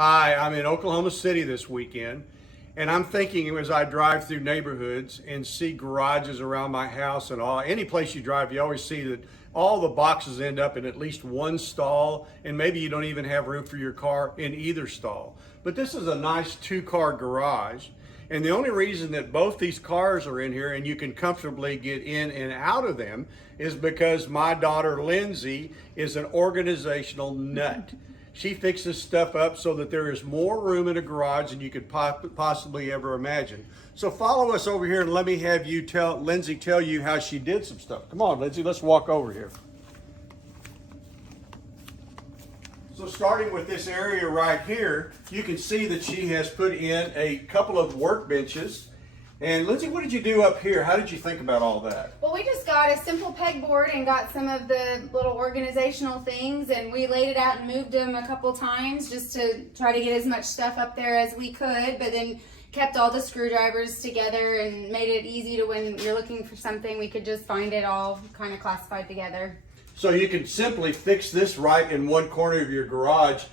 Hi, I'm in Oklahoma City this weekend, and I'm thinking as I drive through neighborhoods and see garages around my house and all, any place you drive, you always see that all the boxes end up in at least one stall, and maybe you don't even have room for your car in either stall. But this is a nice two-car garage, and the only reason that both these cars are in here and you can comfortably get in and out of them is because my daughter Lindsay is an organizational nut. She fixes stuff up so that there is more room in a garage than you could possibly ever imagine. So follow us over here and let me have you Lindsay tell you how she did some stuff. Come on, Lindsay, let's walk over here. So starting with this area right here, you can see that she has put in a couple of workbenches. And Lindsay, what did you do up here? How did you think about all that? Well, we just got a simple pegboard and got some of the little organizational things, and we laid it out and moved them a couple times just to try to get as much stuff up there as we could, but then kept all the screwdrivers together and made it easy to, when you're looking for something, we could just find it all kind of classified together. So you can simply fix this right in one corner of your garage,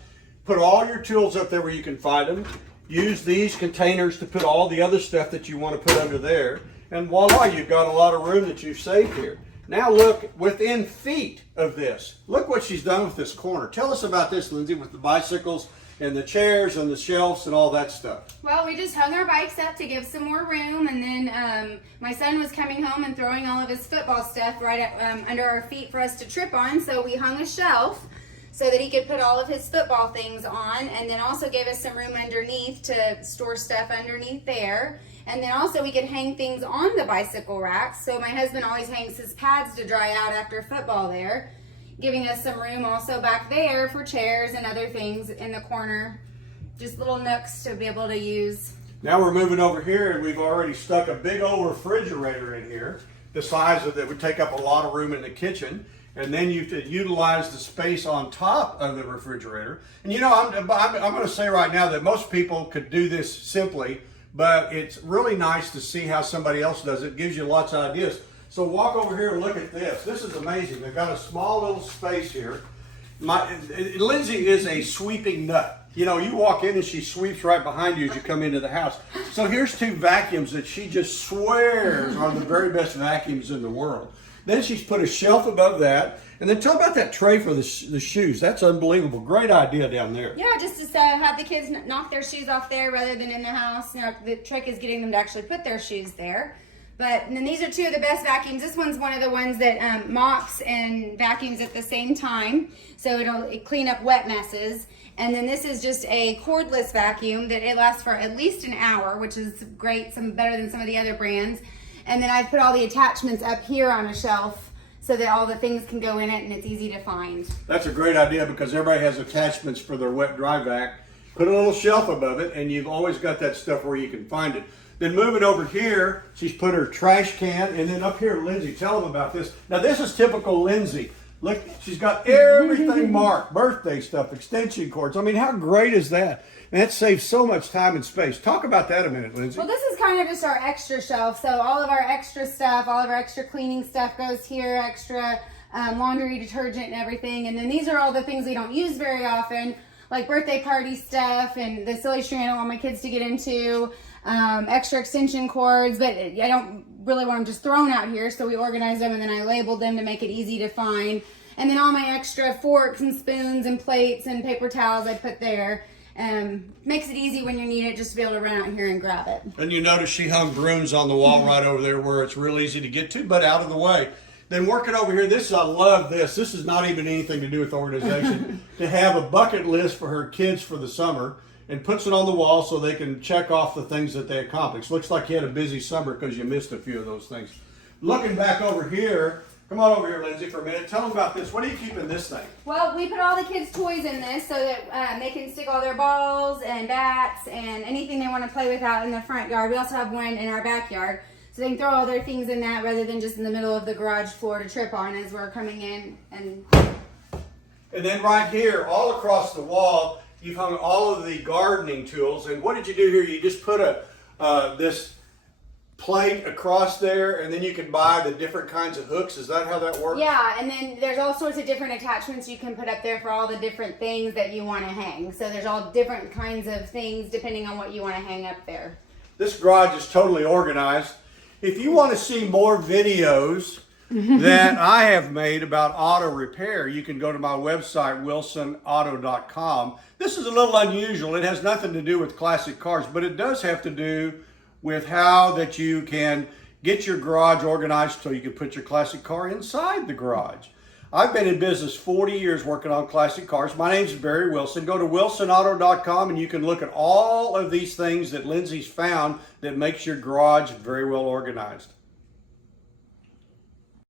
put all your tools up there where you can find them, use these containers to put all the other stuff that you want to put under there, and voila, you've got a lot of room that you've saved here. Now look, within feet of this, look what she's done with this corner. Tell us about this, Lindsay, with the bicycles and the chairs and the shelves and all that stuff. Well, we just hung our bikes up to give some more room, and then my son was coming home and throwing all of his football stuff right under our feet for us to trip on, so we hung a shelf so that he could put all of his football things on, and then also gave us some room underneath to store stuff underneath there. And then also we could hang things on the bicycle racks. So my husband always hangs his pads to dry out after football there, giving us some room also back there for chairs and other things in the corner. Just little nooks to be able to use. Now we're moving over here, and we've already stuck a big old refrigerator in here, the size of that would take up a lot of room in the kitchen. And then you could utilize the space on top of the refrigerator. And you know, I'm going to say right now that most people could do this simply, but it's really nice to see how somebody else does it. It gives you lots of ideas. So walk over here and look at this. This is amazing. They've got a small little space here. Lindsay is a sweeping nut. You know, you walk in and she sweeps right behind you as you come into the house. So here's two vacuums that she just swears are the very best vacuums in the world. Then she's put a shelf above that. And then tell about that tray for the shoes. That's unbelievable. Great idea down there. Yeah, just to have the kids knock their shoes off there rather than in the house. Now, the trick is getting them to actually put their shoes there. But and then these are two of the best vacuums. This one's one of the ones that mops and vacuums at the same time. So it'll clean up wet messes. And then this is just a cordless vacuum that it lasts for at least an hour, which is great, better than some of the other brands. And then I put all the attachments up here on a shelf so that all the things can go in it and it's easy to find. That's a great idea because everybody has attachments for their wet dry vac. Put a little shelf above it and you've always got that stuff where you can find it. Then moving over here, she's put her trash can, and then up here, Lindsay, tell them about this. Now this is typical Lindsay. Look, she's got everything marked, birthday stuff, extension cords. I mean, how great is that? And that saves so much time and space. Talk about that a minute, Lindsay. Well, this is kind of just our extra shelf. So all of our extra stuff, all of our extra cleaning stuff goes here, extra laundry detergent and everything. And then these are all the things we don't use very often, like birthday party stuff and the silly string I don't want my kids to get into, extra extension cords, but I don't really want them just thrown out here. So we organized them and then I labeled them to make it easy to find. And then all my extra forks and spoons and plates and paper towels I put there. Makes it easy when you need it just to be able to run out here and grab it. And you notice she hung brooms on the wall right over there where it's real easy to get to, but out of the way. Then working over here, I love this. This is not even anything to do with organization. To have a bucket list for her kids for the summer and puts it on the wall so they can check off the things that they accomplished. Looks like you had a busy summer because you missed a few of those things. Looking back over here, come on over here, Lindsay, for a minute. Tell them about this. What do you keep in this thing? Well, we put all the kids' toys in this so that they can stick all their balls and bats and anything they want to play with out in the front yard. We also have one in our backyard. So they can throw all their things in that rather than just in the middle of the garage floor to trip on as we're coming in. And then right here, all across the wall, you've hung all of the gardening tools. And what did you do here? You just put this plate across there, and then you can buy the different kinds of hooks. Is that how that works? Yeah, and then there's all sorts of different attachments you can put up there for all the different things that you want to hang. So there's all different kinds of things depending on what you want to hang up there. This garage is totally organized. If you want to see more videos that I have made about auto repair, you can go to my website, wilsonauto.com. This is a little unusual. It has nothing to do with classic cars, but it does have to do with how that you can get your garage organized so you can put your classic car inside the garage. I've been in business 40 years working on classic cars. My name is Barry Wilson. Go to wilsonauto.com and you can look at all of these things that Lindsay's found that makes your garage very well organized.